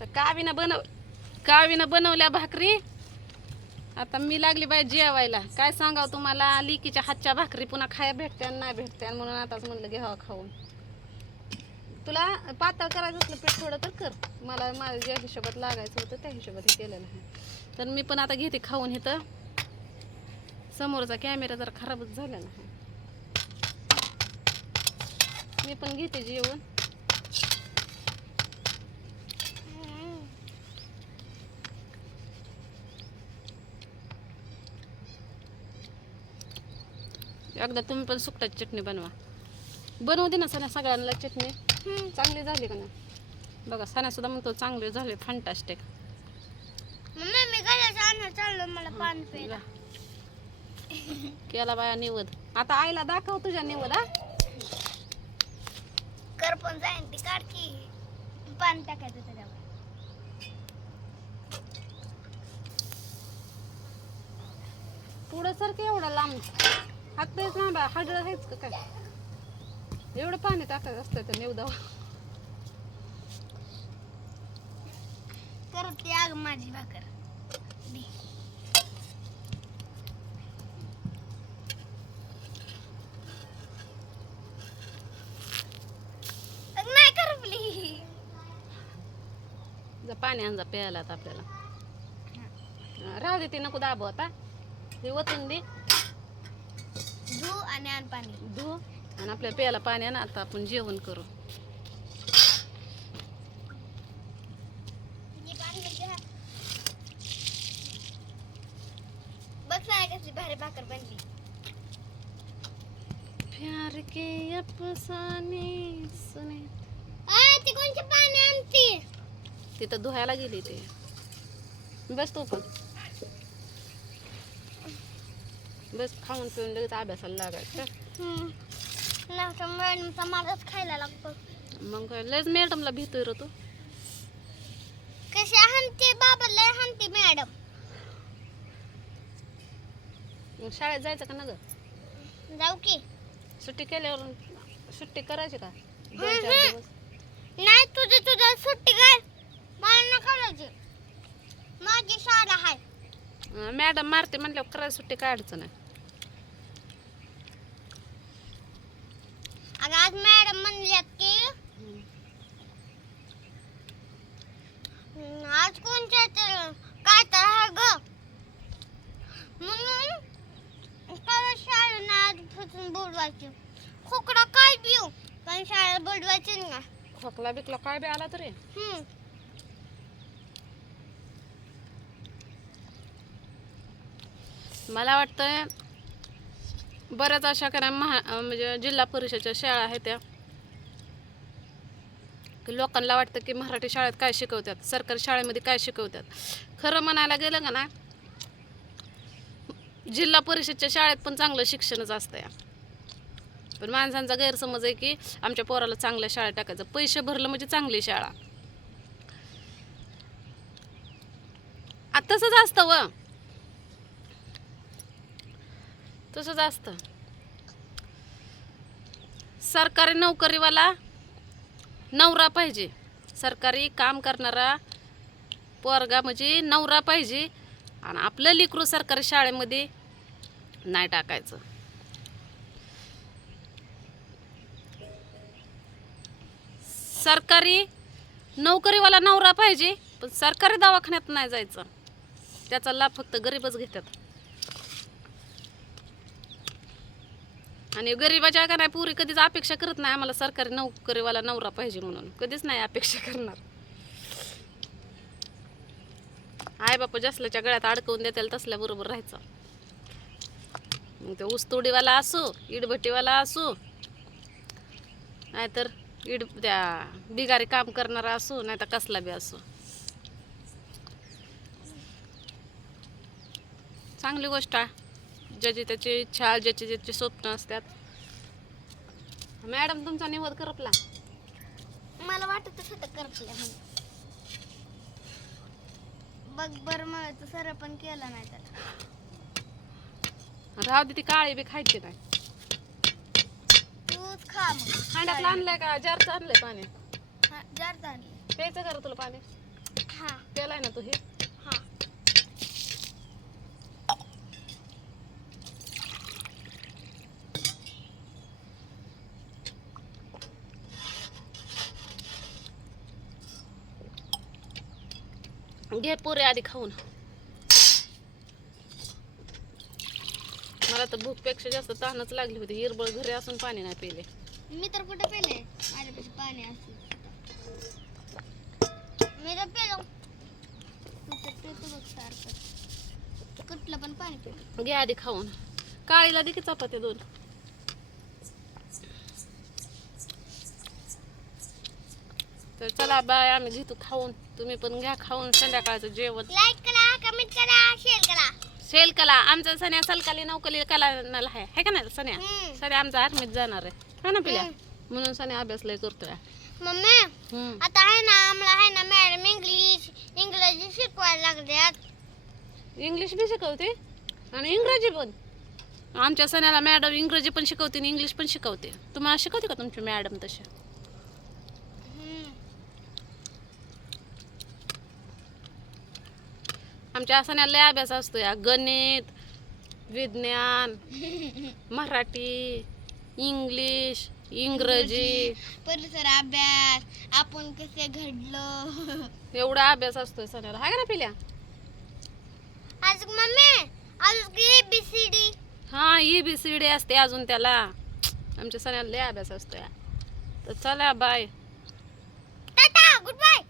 तर कावीनं बनव कावीनं बनवल्या भाकरी. आता मी लागली बाय जेवायला. काय सांगावं तुम्हाला? लिकीच्या हातच्या भाकरी पुन्हा खाया भेटत्या नाही भेटत्या म्हणून आताच म्हणलं घ्यावं खाऊन. तुला पातळ करायचं असलं पीठ थोडं तर कर. मला माझ्या ज्या हिशोबात लागायचं होतं त्या हिशोबात हे केलेलं आहे. तर मी पण आता घेते खाऊन इथं समोरचा कॅमेरा जरा खराबच झालेला आहे. मी पण घेते जेवण. एकदा तुम्ही पण सुकटाची चटणी बनवा. बनवू दे ना सण्या सगळ्यांना चटणी. चांगली झाली का नाही? बघा सण्या सुद्धा म्हणतो चांगली झाली प्यायला केला बाया निवद. आता आईला दाखव तुझ्या निवद हा. कर पण जाईन ती काढ की. पाणी टाकायचं त्याच्यावर. पुढं सारखं एवढा लांब. हात तेच ना बा हडळ आहेच का काय? एवढं पाणी टाकायचं असतं तर निवदा करते आग माझी भाकर. पाणी आण जा प्यायला आपल्याला. राहू दे ते नको दाबव आता. हे वतून दे. धू आणि आण पाणी. धु आणि आपल्याला प्यायला पाणी आण आता आपण जेवण करू. बघ ना कसली भारी भाकर बनली. प्यार के अफसाने सुने. आय ती कोणची पाणी आणती? तिथं धुवायला गेली ते. बस तू पण. बस खाऊन पिऊन लगेच अभ्यासाला लागायचं नाही मॅडमचा मारच खायला लागतो. मग काय लयच मॅडमला भीतोय रे तू. कशी हानते बाबा लय हानते मॅडम. मग शाळेत जायचं का ना ग जाऊ की. सुट्टी केल्यावर सुट्टी करायची का? दोन हम्म. चार दिवस. नाही तुझी तुझं सुट्टी काय? मला ना करायची माझी शाळा आहे मॅडम मारते म्हणल्यावर करायची सुट्टी काय अडचण आहे अगं आज मॅडम म्हणल्यात की हम्म, आज कोणत्या तर काय तर आहे ग म्हणून काय आजपासून बोलवायची खोकडा काय पिऊ पण शाळेला बोलवायची ना. खोकला बिकला काय बी आला तरी. हम्म. मला वाटतं बऱ्याच अशा करा महा म्हणजे जिल्हा परिषदच्या शाळा आहेत त्या. की लोकांना वाटतं की मराठी शाळेत काय शिकवतात सरकारी शाळेमध्ये काय शिकवतात. खरं म्हणायला गेलं का ना जिल्हा परिषदच्या शाळेत पण चांगलं शिक्षणच असतं या पण माणसांचा गैरसमज आहे की आमच्या पोराला चांगल्या शाळेत टाकायचं. पैसे भरलं म्हणजे चांगली शाळा. आता तसंच असतं व. तसंच असतं. सरकारी नोकरीवाला नवरा पाहिजे. सरकारी काम करणारा पोरगा म्हणजे नवरा पाहिजे. आणि आपलं लिकरू सरकारी शाळेमध्ये नाही टाकायचं. सरकारी नोकरीवाला नवरा पाहिजे पण सरकारी दवाखान्यात नाही जायचं. त्याचा लाभ फक्त गरीबच घेतात. आणि गरीबाच्या का नाही पुरी कधीच अपेक्षा करत नाही आम्हाला सरकारी नोकरीवाला नवरा पाहिजे म्हणून. कधीच नाही अपेक्षा करणार. आई बापू जसल्याच्या गळ्यात अडकवून देतील तसल्या बरोबर राहायचं. मग ते ऊसतोडीवाला असू इडभट्टीवाला असू नाहीतर इड त्या बिगारी काम करणारा असू नाही तर कसला बी असो. चांगली गोष्ट आहे. ज्याची त्याची इच्छा ज्याची ज्याची स्वप्न असतात. मॅडम तुमचा निवड करपला. मला वाटत होतं करपल्या म्हणून बघ बरं मग सर पण केलं नाही तर राहू दे ती काळी बी खायची नाही. तूच खा मग. हांड्यातलं आणलंय का? जारचं आणलंय पाणी. हा, जार आणली प्यायचं करा तुला पाणी? हा. पेलाय ना तू हे हा घे पुरे आधी खाऊन. मला तर भूकपेक्षा जास्त तहानच लागली होती. हिरबळ घरी असून पाणी नाही पिले. मी तर कुठं पेले? माझ्यापाशी पाणी असेल मी तर पेलो. कुठलं पण पाणी पेलो. घे आधी खाऊन. काळीला दे की चपात्या दोन. तर चला बाय. आम्ही घेतो खाऊन. तुम्ही पण घ्या खाऊन. संध्याकाळचं जेवण. लाईक करा कमेंट करा शेअर करा. सेल कला आमचा सण्या सलकाली नौकली कला आहे. है का नाही सण्या. सध्या आमचा आर्मीत जाणार आहे. हा ना पिल्या. म्हणून सण्या अभ्यास लय करतोय. मम्मी. आता आहे ना आम्हाला आहे ना मॅडम इंग्लिश इंग्रजी शिकवायला लागल्यात. इंग्लिश बी शिकवते आणि इंग्रजी पण. आमच्या सण्याला मॅडम इंग्रजी पण शिकवते आणि इंग्लिश पण शिकवते. तुम्हाला शिकवते का तुमची मॅडम तशा हम्म. आमच्या सण्याला लय अभ्यास असतो या. गणित विज्ञान मराठी इंग्लिश इंग्रजी. परिसर अभ्यास. आपण कसे घडलो? एवढा अभ्यास असतोय सण्याला हाय का ना पिल्या? आज मम्मी आज ए बी सी डी हा ई बी सी डी असते अजून त्याला. आमच्या सण्याला लय अभ्यास असतो या. तर चला बाय टाटा गुड बाय